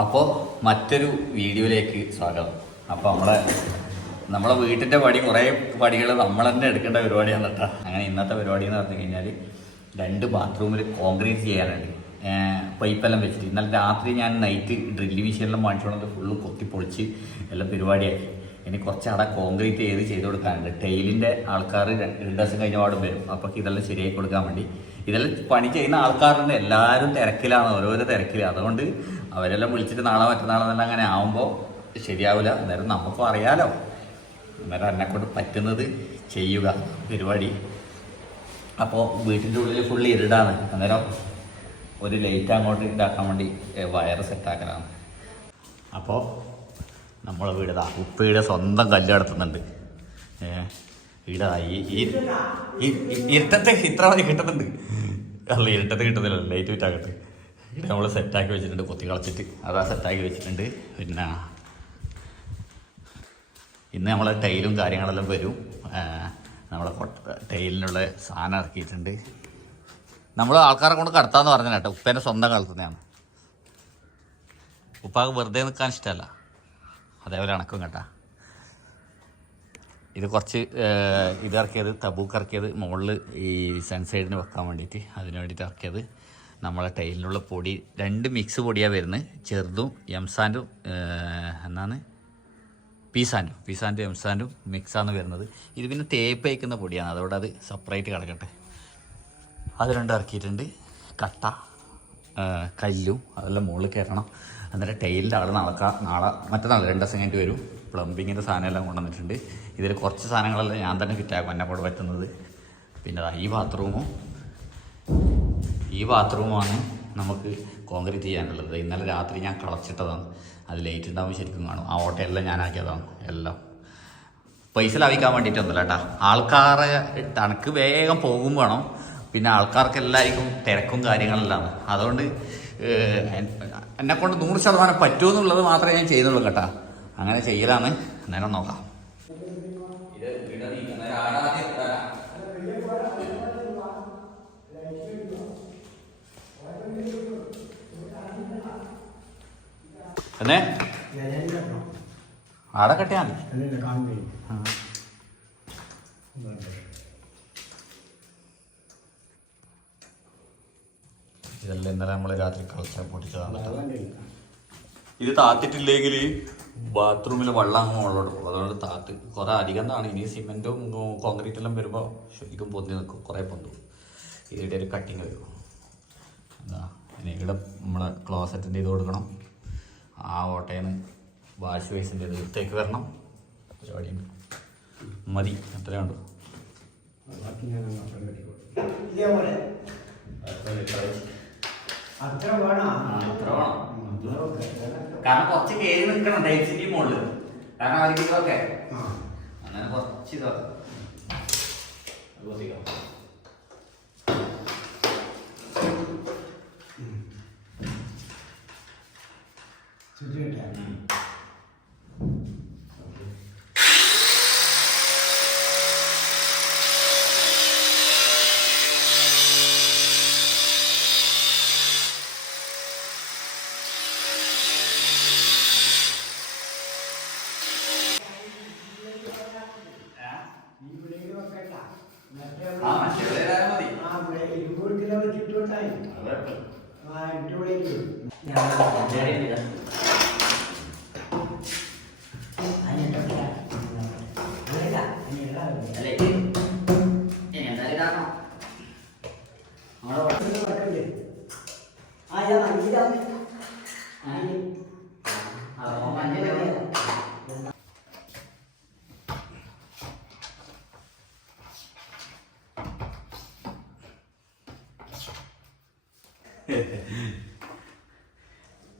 അപ്പോൾ മറ്റൊരു വീഡിയോയിലേക്ക് സ്വാഗതം. അപ്പോൾ നമ്മളെ നമ്മളെ വീട്ടിന്റെ പടി കുറേ പടികൾ നമ്മൾ തന്നെ എടുക്കേണ്ട പരിപാടിയാണ് കേട്ടോ. അങ്ങനെ ഇന്നത്തെ പരിപാടി എന്ന് പറഞ്ഞു കഴിഞ്ഞാൽ രണ്ട് ബാത്റൂമിൽ കോൺക്രീറ്റ് ചെയ്യാനുണ്ട്. പൈപ്പെല്ലാം വെച്ചിട്ട്. ഇന്നലെ രാത്രി ഞാൻ നൈറ്റ് ഡ്രില്ല് മെഷീനെല്ലാം വാങ്ങിച്ചുകൊണ്ട് ഫുള്ള് കൊത്തിപ്പൊളിച്ച് എല്ലാം പരിപാടിയാക്കി. ഇനി കുറച്ച് അവിടെ കോൺക്രീറ്റ് ചെയ്ത് ചെയ്ത് കൊടുക്കാനുണ്ട്. ടൈലിന്റെ ആൾക്കാർ രണ്ട് ദിവസം കഴിഞ്ഞ പാടും വരും. അപ്പോൾ ഇതെല്ലാം ശരിയാക്കി കൊടുക്കാൻ വേണ്ടി ഇതെല്ലാം പണി ചെയ്യുന്ന ആൾക്കാരുണ്ട്. എല്ലാവരും തിരക്കിലാണ്. ഓരോരോ തിരക്കിൽ അതുകൊണ്ട് അവരെല്ലാം വിളിച്ചിട്ട് നാളെ മറ്റന്നാളെന്നെല്ലാം അങ്ങനെ ആവുമ്പോൾ ശരിയാവില്ല അന്നേരം നമുക്കും അറിയാലോ. അന്നേരം എന്നെ കൊണ്ട് പറ്റുന്നത് ചെയ്യുക. പരിപാടി. അപ്പോൾ വീട്ടിന്റെ ഉള്ളിൽ ഫുള്ള് ഇരുടാണ്. അന്നേരം ഒരു ലൈറ്റ് അങ്ങോട്ട് ഇതാക്കാൻ വേണ്ടി വയറ് സെറ്റാക്കലാണ് അപ്പോൾ നമ്മളെ വീട് ഉപ്പയുടെ സ്വന്തം കല്ല് നടത്തുന്നുണ്ട്. ഇവിടെ ഈ ഇരുട്ടത്തെ ഇത്ര മതി കിട്ടുന്നുണ്ട്. അല്ല ഇരുട്ടത്ത് കിട്ടുന്നില്ല ലൈറ്റ് വിറ്റാകത്ത് ഇവിടെ നമ്മൾ സെറ്റാക്കി വെച്ചിട്ടുണ്ട് കൊത്തി കളച്ചിട്ട്. അതാ സെറ്റാക്കി വെച്ചിട്ടുണ്ട്. പിന്നെ ഇന്ന് നമ്മൾ ടൈലും കാര്യങ്ങളെല്ലാം വരും. നമ്മളെ ടൈലിനുള്ള സാധനം ഇറക്കിയിട്ടുണ്ട്. നമ്മൾ ആൾക്കാരെ കൊണ്ട് കടത്താന്ന് പറഞ്ഞ കേട്ടോ. ഉപ്പേന്റെ സ്വന്തം കളത്തുന്നതാണ് ഉപ്പാക്ക് വെറുതെ നിൽക്കാൻ ഇഷ്ടമല്ല. അതേപോലെ അണക്കും കേട്ടാ. ഇത് കുറച്ച് ഇത് ഇറക്കിയത് തബൂക്ക് ഇറക്കിയത് മുകളിൽ ഈ സൺസൈഡിന് വെക്കാൻ വേണ്ടിയിട്ട് അതിന് വേണ്ടിയിട്ട് ഇറക്കിയത്. നമ്മളെ ടൈലിനുള്ള പൊടി രണ്ട് മിക്സ് പൊടിയാണ് വരുന്നത് ചെറുതും എംസാൻഡും എന്നാണ്? പീസാൻഡും. പീസാൻഡും എംസാൻഡും മിക്സാണ് വരുന്നത്. ഇത് പിന്നെ തേപ്പ് വയ്ക്കുന്ന പൊടിയാണ്. അതോടെ അത് സെപ്പറേറ്റ് കിടക്കട്ടെ. അത് രണ്ടും ഇറക്കിയിട്ടുണ്ട്. കട്ട കല്ലും അതെല്ലാം മുകളിൽ കയറണം. എന്നിട്ട് ടൈലിന്റെ ആൾ നാളെ നാളെ മറ്റന്നാൾ രണ്ട് ദിവസം കഴിഞ്ഞിട്ട് വരും. പ്ലംബിങ്ങിന്റെ സാധനം എല്ലാം കൊണ്ടുവന്നിട്ടുണ്ട്. ഇതിൽ കുറച്ച് സാധനങ്ങളെല്ലാം ഞാൻ തന്നെ ഫിറ്റാക്കും എന്നെ കൂടെ പറ്റുന്നത്. പിന്നെ ഈ ബാത്റൂമും. ഈ ബാത്റൂമാണ് നമുക്ക് കോൺക്രീറ്റ് ചെയ്യാനുള്ളത്. ഇന്നലെ രാത്രി ഞാൻ കളച്ചിട്ടതാണ്. അത് ലേറ്റ് ഉണ്ടാകുമ്പോൾ ശരിക്കും കാണും. ആ ഓട്ടയെല്ലാം ഞാൻ ആക്കിയതാണ് എല്ലാം. പൈസ ലാഭിക്കാൻ വേണ്ടിയിട്ടൊന്നുമില്ല കേട്ടാ. ആൾക്കാരെ തണുക്ക് വേഗം പോകും വേണം. പിന്നെ ആൾക്കാർക്ക് എല്ലാവർക്കും തിരക്കും കാര്യങ്ങളെല്ലാം. അതുകൊണ്ട് എന്നെക്കൊണ്ട് നൂറ് ശതമാനം പറ്റുമെന്നുള്ളത് മാത്രമേ ഞാൻ ചെയ്യുന്നുള്ളൂ കേട്ടാ. അങ്ങനെ ചെയ്യലാണ് നേരം നോക്കാം. എന്നെ ആടെ കെട്ടിയാൽ മതി. ഇതെല്ലാം ഇന്നലെ നമ്മൾ രാത്രി കളിച്ചാൽ പൊട്ടിച്ചതാണ് ഇത് താത്തിട്ടില്ലെങ്കിൽ ബാത്റൂമിൽ വെള്ളം അങ്ങ് മുകളിലോട്ട് പോകും. അതുകൊണ്ട് താത്ത് കുറേ അധികം താണ് ഇനി സിമെന്റും കോൺക്രീറ്റ് എല്ലാം വരുമ്പോൾ ശരിക്കും പൊന്തി നിൽക്കും കുറേ പൊന്തു. ഇതിന്റെ ഒരു കട്ടിങ് വരും. എന്താ ഇനി ഇവിടെ നമ്മളെ ക്ലോസറ്റിന്റെ ഇത് കൊടുക്കണം. ആ ഓട്ടേന്ന് വാഷ് ബേസിന്റെ ഇത് ഇത്തേക്ക് വരണം. പരിപാടിയുണ്ട് മതി അത്രയുണ്ട് അത്ര വേണം കാരണം കുറച്ച് കയറി നിൽക്കണം ഡയറ്റിന്റെ മുകളിൽ. കാരണം അവർക്ക് ഇതൊക്കെ അങ്ങനെ കുറച്ച് ഇതൊക്കെ ആ, ആയാൽ മതി. ആ ഇരുപത് കിലോ ചുറ്റോട്ടായി അത് കുഴപ്പമില്ല. ആ അടിപൊളിയായിട്ട് അല്ലേ? ഇനി എന്തായാലും ഇതാക്കണം. ആ, ഓ, മഞ്ഞൾ വേണം.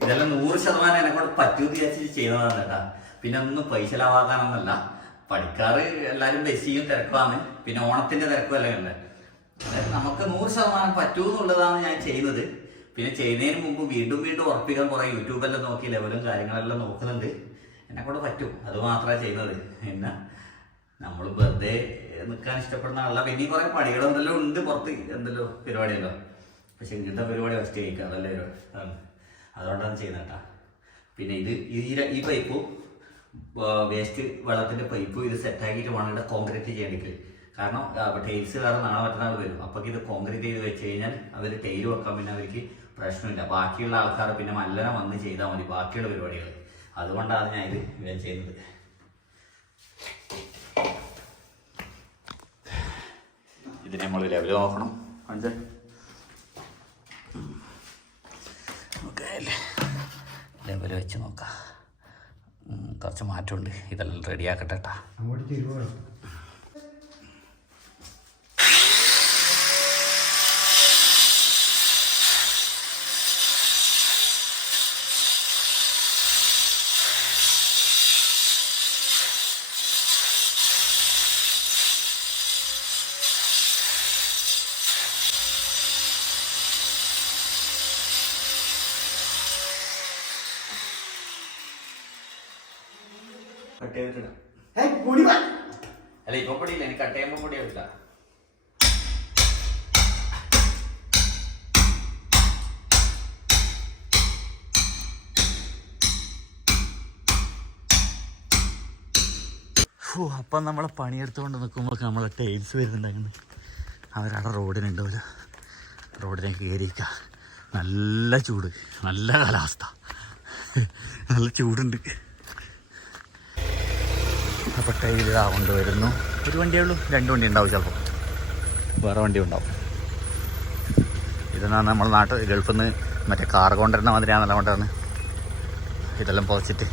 ഇതെല്ലാം നൂറ് ശതമാനം എന്നെ കൊണ്ട് പറ്റൂന്ന് വിചാരിച്ചിട്ട് ചെയ്യുന്നതാണ് കേട്ടാ പിന്നെ ഒന്നും പൈസ ലാവാക്കാനൊന്നല്ല പഠിക്കാറ് എല്ലാരും ബസ്സിയും തിരക്കുമാണ്. പിന്നെ ഓണത്തിന്റെ തിരക്കും എല്ലാം ഉണ്ട് അതായത് നമുക്ക് നൂറ് ശതമാനം പറ്റൂന്നുള്ളതാണ് ഞാൻ ചെയ്യുന്നത്. പിന്നെ ചെയ്യുന്നതിന് മുമ്പ് വീണ്ടും വീണ്ടും ഉറപ്പിക്കാൻ കുറെ യൂട്യൂബെല്ലാം നോക്കി ലെവലും കാര്യങ്ങളെല്ലാം നോക്കുന്നുണ്ട്. എന്നെ കൊണ്ട് പറ്റും. അത് മാത്രമാണ് ചെയ്യുന്നത്. പിന്നെ നമ്മൾ വെറുതെ നിൽക്കാൻ ഇഷ്ടപ്പെടുന്ന ആളല്ല. പിന്നെ കുറെ എന്തെല്ലാം ഉണ്ട് പുറത്ത്. എന്തെല്ലോ പരിപാടിയല്ലോ. പക്ഷെ ഇങ്ങനത്തെ പരിപാടി ഫസ്റ്റ് കഴിക്കുക അതല്ലേ അതുകൊണ്ടാണ് ചെയ്യുന്നത് കേട്ടാ പിന്നെ ഇത് ഈ പൈപ്പ് ഈ പൈപ്പും വേസ്റ്റ് വെള്ളത്തിന്റെ പൈപ്പ് ഇത് സെറ്റാക്കിയിട്ട് വേണം ഇവിടെ കോൺക്രീറ്റ് ചെയ്യണമെങ്കിൽ കാരണം ടൈൽസ് വേറെ നാളെ മറ്റന്നാൾ വരും. അപ്പൊ ഇത് കോൺക്രീറ്റ് ചെയ്ത് വെച്ച് കഴിഞ്ഞാൽ അവർ ടൈൽ വെക്കാൻ പിന്നെ അവർക്ക് പ്രശ്നമില്ല. ബാക്കിയുള്ള ആൾക്കാർ പിന്നെ മല്ലനെ വന്ന് ചെയ്താൽ മതി ബാക്കിയുള്ള പരിപാടികൾ അതുകൊണ്ടാണ് ഞാൻ ഇത് ഇങ്ങനെ ചെയ്യുന്നത്. ഇതിനെ നമ്മൾ ലെവൽ നോക്കണം. അഞ്ച് ഓക്കെ ലെവൽ വെച്ച് നോക്കാം. കുറച്ച് മാറ്റമുണ്ട്. ഇതെല്ലാം റെഡിയാക്കട്ടെ കേട്ടാ കട്ട്. അല്ല ഇപ്പൊ പൊടിയില്ല എനിക്ക് കട്ട് ചെയ്യുമ്പോ പൊടിയാവില്ല അപ്പം നമ്മളെ പണിയെടുത്തുകൊണ്ട് നിൽക്കുമ്പോൾ നമ്മളെ ടൈൽസ് വരുന്നുണ്ടായിരുന്നു. അവരവിടെ റോഡിനുണ്ടാവില്ല റോഡിലേക്ക് കയറിയിക്ക നല്ല ചൂട് നല്ല കാലാവസ്ഥ. നല്ല ചൂടുണ്ട്. അപ്പോൾ ടൈൽ ഇതാ കൊണ്ടുവരുന്നു ഒരു വണ്ടിയേ ഉള്ളൂ. രണ്ട് വണ്ടി ഉണ്ടാവും ചിലപ്പോൾ വേറെ വണ്ടി ഉണ്ടാവും. ഇതെന്നാണ് നമ്മൾ നാട്ടിൽ ഗൾഫിൽ നിന്ന് മറ്റേ കാർ കൊണ്ടുവരുന്ന മാതിരിയാണല്ലോ കൊണ്ടുവന്ന് ഇതെല്ലാം പുതച്ചിട്ട്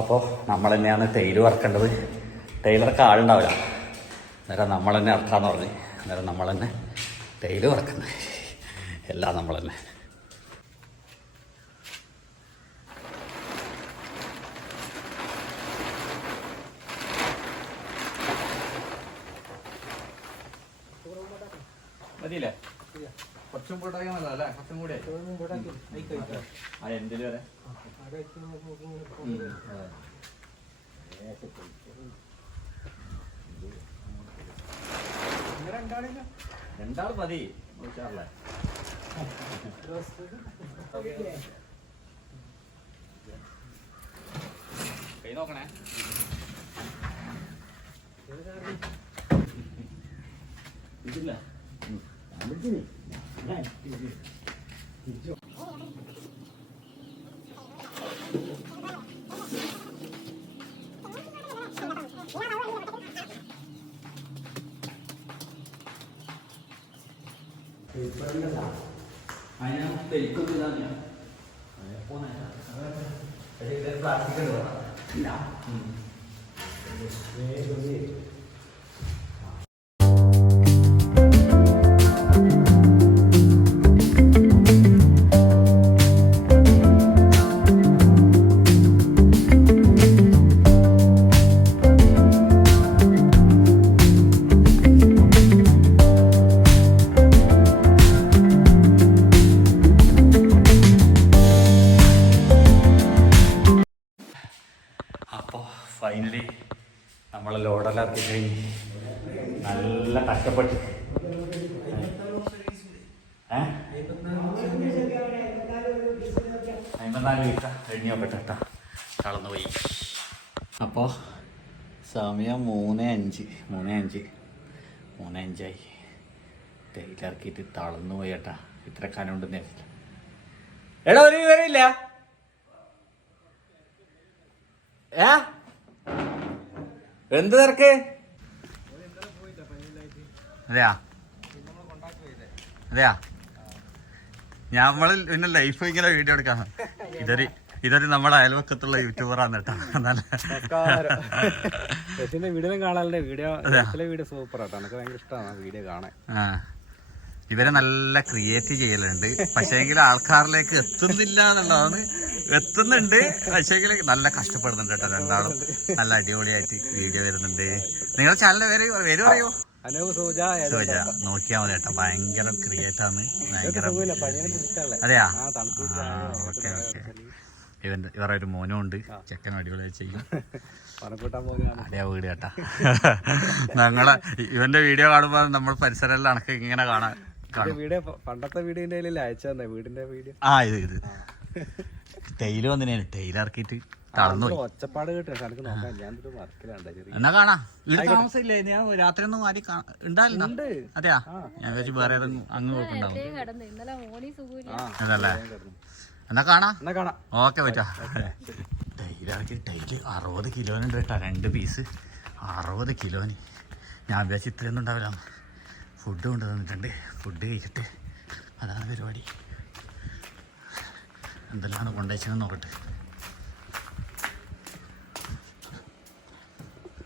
അപ്പോൾ നമ്മൾ തന്നെയാണ് ടൈൽ വറക്കേണ്ടത്. ടൈലർക്ക് ആളുണ്ടാവില്ല അന്നേരം നമ്മൾ തന്നെ ഇറക്കാന്ന് പറഞ്ഞ്. അന്നേരം നമ്മൾ തന്നെ ടൈൽ വറക്കുന്നത് എല്ലാം നമ്മൾ തന്നെ. മതിയില്ലേ? കുറച്ചും കൂടെ നല്ലതല്ലേ കുറച്ചും കൂടെ. ആ എന്തിനു വരെ? രണ്ടാൾ മതി. ഉഷാറല്ലേ? കൈ നോക്കണേ. ഇതില്ല. 물기니. 네. 이제. 아니야, 내 이거 그다음이야. 아니야, 뻔해. 이제 내 플라스틱을 넣어. 나. 응. 네, 형님. നല്ല കഷ്ടപ്പെട്ട് അമ്പത്തിനാല് വീട്ട എണ്ണി നോക്കട്ടെ കേട്ടാ കളന്നു പോയി അപ്പോൾ സമയം മൂന്ന് അഞ്ച്. മൂന്ന് അഞ്ച്. മൂന്ന് അഞ്ചായി. തേയിലിറക്കിയിട്ട് തളർന്നു പോയി കേട്ടാ ഇത്ര കാലം വെച്ചില്ല എടാ ഒരു വിവരമില്ല. ഏ? എന്ത് തിരക്ക്? അതെയാ? അതെയാ? ഞമ്മൾ പിന്നെ ലൈഫ് ഇങ്ങനെ വീഡിയോ എടുക്കാം. ഇതൊരു ഇതൊരു നമ്മുടെ അയൽവക്കത്തുള്ള യൂട്യൂബറാണ് കേട്ടോ. നല്ല യശിന്റെ വീഡിയോ കാണാറുണ്ട് വീഡിയോ? വീഡിയോ സൂപ്പർ ആട്ടോ. എനിക്ക് ഭയങ്കര ഇഷ്ടമാണ് വീഡിയോ കാണാൻ. ഇവരെ നല്ല ക്രിയേറ്റ് ചെയ്യലുണ്ട്. പക്ഷേങ്കിൽ ആൾക്കാരിലേക്ക് എത്തുന്നില്ല എന്നുള്ളതാണ്. എത്തുന്നുണ്ട്. പക്ഷേങ്കിൽ നല്ല കഷ്ടപ്പെടുന്നുണ്ട് കേട്ടോ രണ്ടാളും. നല്ല അടിപൊളിയായിട്ട് വീഡിയോ വരുന്നുണ്ട്. നിങ്ങളുടെ ചാനലിന്റെ പേര് പേര് പറയോ. അനൂപ് സൂജ നോക്കിയാ മതി കേട്ടോ ഭയങ്കര ക്രിയേറ്റ് ആണ്. ഭയങ്കര അതെയാ? Okay okay. ഇവന്റെ ഇവരുടെ ഒരു മോനും ഉണ്ട്. ചെക്കൻ അടിപൊളിയായി ചെയ്യും. അതെയാ വീട് കേട്ടാ ഞങ്ങളെ ഇവന്റെ വീഡിയോ കാണുമ്പോൾ നമ്മൾ പരിസരമെല്ലാം അണക്ക് ഇങ്ങനെ കാണാൻ വീഡിയോ പണ്ടത്തെ കയ്യിൽ അയച്ചു തന്നെ വീടിന്റെ വീഡിയോ. ആ ഇത് ഇത്. ടൈൽ വന്നിനു ടൈൽ ഇറക്കിയിട്ട് തളർന്നു പോയി. ഒച്ചപ്പാട് കേട്ടോ നോക്കാം ഞാൻ എന്നാ കാണാ. ഇവിടെ താമസമില്ലേ? ഞാൻ രാത്രി ഒന്നും ആരും ഉണ്ടാവില്ല. ഉണ്ട്. അതെയാ? ഞാൻ വെച്ച് വേറെ ഏതെങ്കിലും അങ്ങ് പോയിട്ടുണ്ടാവും. കിടന്നു. ഇന്നലെ മോണി സുഖമില്ല. ആ അതല്ലേ? എന്നാ കാണാ. എന്നാ കാണാം. ഓക്കെ പറ്റാ ടൈലാക്കി ടൈൽ അറുപത് കിലോനുണ്ട് കേട്ടോ രണ്ട് പീസ്. അറുപത് കിലോന്. ഞാൻ വിചാരിച്ചു ഇത്രയൊന്നും ഉണ്ടാവില്ല. ഫുഡ് കൊണ്ടുവന്നിട്ടുണ്ട്. ഫുഡ് കഴിച്ചിട്ട് അതാണ് പരിപാടി. എന്തെല്ലാം കൊണ്ടുവച്ചതെന്ന് നോക്കട്ടെ.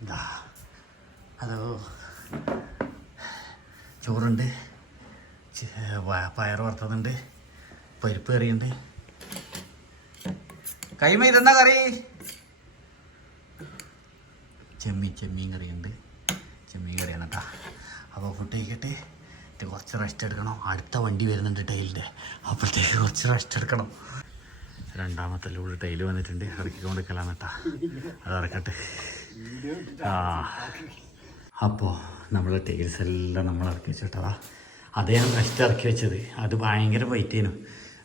എന്താ അതോ ചോറുണ്ട് പയർ വറുത്തതുണ്ട് പരിപ്പ് കറിയുണ്ട്. കൈമ ഇതെന്താ കറി? ചെമ്മീൻ ചെമ്മീൻ കറിയുണ്ട്. ചെമ്മീൻ കറിയാണ് കേട്ടോ. അപ്പോൾ ഫുഡ് കഴിക്കട്ടെ. കുറച്ച് റെസ്റ്റ് എടുക്കണം. അടുത്ത വണ്ടി വരുന്നുണ്ട് ടൈലിന്റെ. അപ്പോഴത്തേക്ക് കുറച്ച് റെസ്റ്റ് എടുക്കണം. രണ്ടാമത്തെ ലൂട് ടൈൽ വന്നിട്ടുണ്ട്. ഇറക്കിക്കൊണ്ട് കേട്ടാ. അത് ഇറക്കട്ടെ. ആ. അപ്പോൾ നമ്മൾ ടൈൽസ് എല്ലാം നമ്മൾ ഇറക്കി വെച്ചിട്ടതാ. അതേ ഫസ്റ്റ് ഇറക്കി വെച്ചത്. അത് ഭയങ്കര വെയിറ്റേനു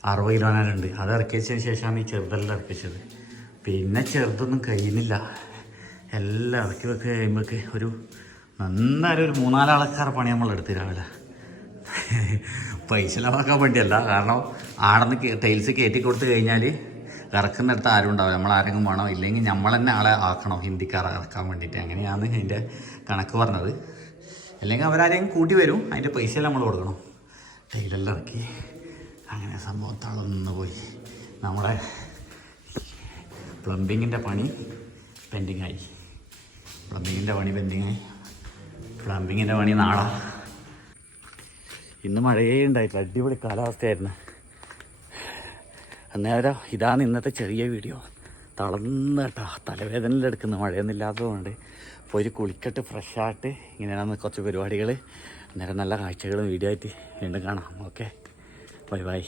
അറുപത് ഉണ്ട്. അത് ഇറക്കി വെച്ചതിന് ശേഷമാണ് ഈ ചെറുതെല്ലാം ഇറക്കി വെച്ചത്. പിന്നെ ചെറുതൊന്നും കഴിയുന്നില്ല. എല്ലാം ഇറക്കി വെക്കുക കഴിയുമ്പോഴേക്ക് ഒരു നന്നായി ഒരു മൂന്നാലാളക്കാർ പണി നമ്മൾ രാവിലെ പൈസ ലാഭാക്കാൻ വേണ്ടിയല്ല. കാരണം ആടന്ന് ടൈൽസ് കയറ്റി കൊടുത്തു കഴിഞ്ഞാൽ ഇറക്കുന്നിടത്ത് ആരും ഉണ്ടാവില്ല. നമ്മൾ ആരെങ്കിലും വേണോ? ഇല്ലെങ്കിൽ നമ്മൾ തന്നെ ആളെ ആക്കണം? ഹിന്ദിക്കാർ ഇറക്കാൻ വേണ്ടിയിട്ട്. അങ്ങനെയാണ് അതിന്റെ കണക്ക് പറഞ്ഞത്. അല്ലെങ്കിൽ അവരാരെയും കൂട്ടി വരും. അതിന്റെ പൈസ നമ്മൾ കൊടുക്കണം? ടൈലെല്ലാം ഇറക്കി. അങ്ങനെ സംഭവം നിന്ന് പോയി. നമ്മുടെ പ്ലംബിങ്ങിന്റെ പണി പെൻഡിങ് ആയി. പ്ലംബിങ്ങിന്റെ പണി പെൻഡിങ് ആയി. പ്ലംബിങ്ങിന്റെ പണി നാളെ. ഇന്ന് മഴയേ ഉണ്ടായിട്ടില്ല. അടിപൊളി കാലാവസ്ഥയായിരുന്നു. അന്നേരം ഇതാണ് ഇന്നത്തെ ചെറിയ വീഡിയോ. തളർന്ന് കേട്ടോ തലവേദനയിലെടുക്കുന്ന മഴയൊന്നും ഇല്ലാത്തതുകൊണ്ട് പോയി കുളിക്കട്ട് ഫ്രഷായിട്ട് ഇങ്ങനെയാണ് കുറച്ച് പരിപാടികൾ അന്നേരം നല്ല കാഴ്ചകളും വീഡിയോ ആയിട്ട് വീണ്ടും കാണാം. Okay bye bye